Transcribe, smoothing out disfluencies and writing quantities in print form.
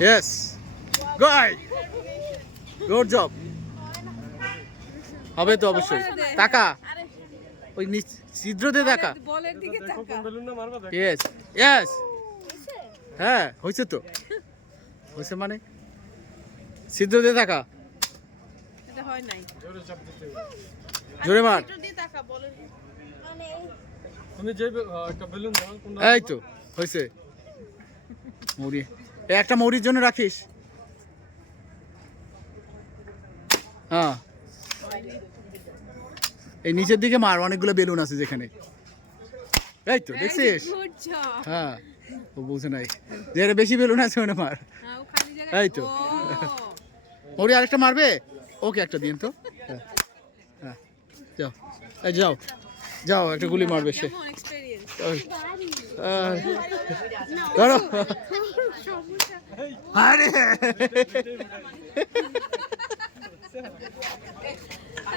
Yes, good, good job. হবে তো অবশ্যই। টাকা ওই ছিদ্র দিয়ে টাকা। বলের দিকে তাকা। ইয়েস ইয়েস, হ্যাঁ হয়েছে তো, হয়েছে মানে ছিদ্র দিয়ে টাকা। এটা হয় নাই। জোরে মার। ছিদ্র দিয়ে তাকা বলের। তুমি যে একটা বেলুন দাও কোনটা? এই তো হয়েছে। মৌরি, একটা মৌরির জন্য রাখিস। হ্যাঁ, এই নিচের দিকে মার, অনেকগুলো বেলুন আছে যেখানে। এই তো দেখছিস? Good job. হ্যাঁ, ও বুঝে নাই যেখানে বেশি বেলুন আছে ওখানে মার। হ্যাঁ, ও খালি জায়গায়। এই তো। মৌরি আরেকটা মারবে? ওকে একটা দিন তো। হ্যাঁ হ্যাঁ, যাও, এই যাও যাও, একটা গুলি মারবে সে। কেমন এক্সপেরিয়েন্স? ধরো। সমস্যা। আরে